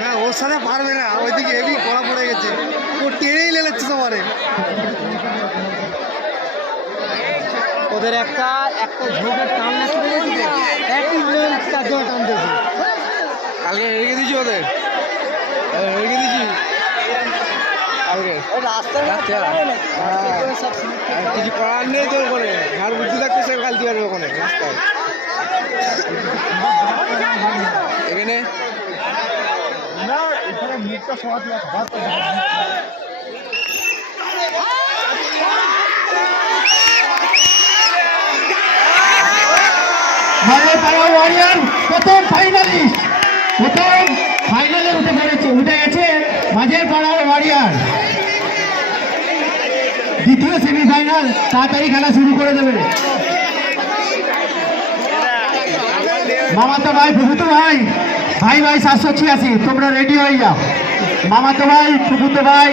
হ্যাঁ ওর সাথে পারবে না, ওইদিকে হেভি কড়া পড়ে গেছে, ও টেনেই লেলাচ্ছে তোমারে। ওদের একটা ঝোঁকের টান লাগছে, একই চারজন টানতেছে। কালকে রেখে দিয়েছি ওদের, রেখে দিয়েছি কালকে কিছু করার নেই তো, ওখানে যার বুদ্ধি থাকতে সে কালতে পারবে ওখানে রাস্তায়। এখানে প্রথম ফাইনালে উঠে গেছে মাঝের পাড়ার ওয়ারিয়ার। দ্বিতীয় সেমিফাইনাল তাড়াতাড়ি খেলা শুরু করে দেবে। মামাতো ভাই, ফুফুতো ভাই, ভাই 786, তোমরা রেডি হয়ে যাও। মামাতো ভাই, ফুফুতো ভাই।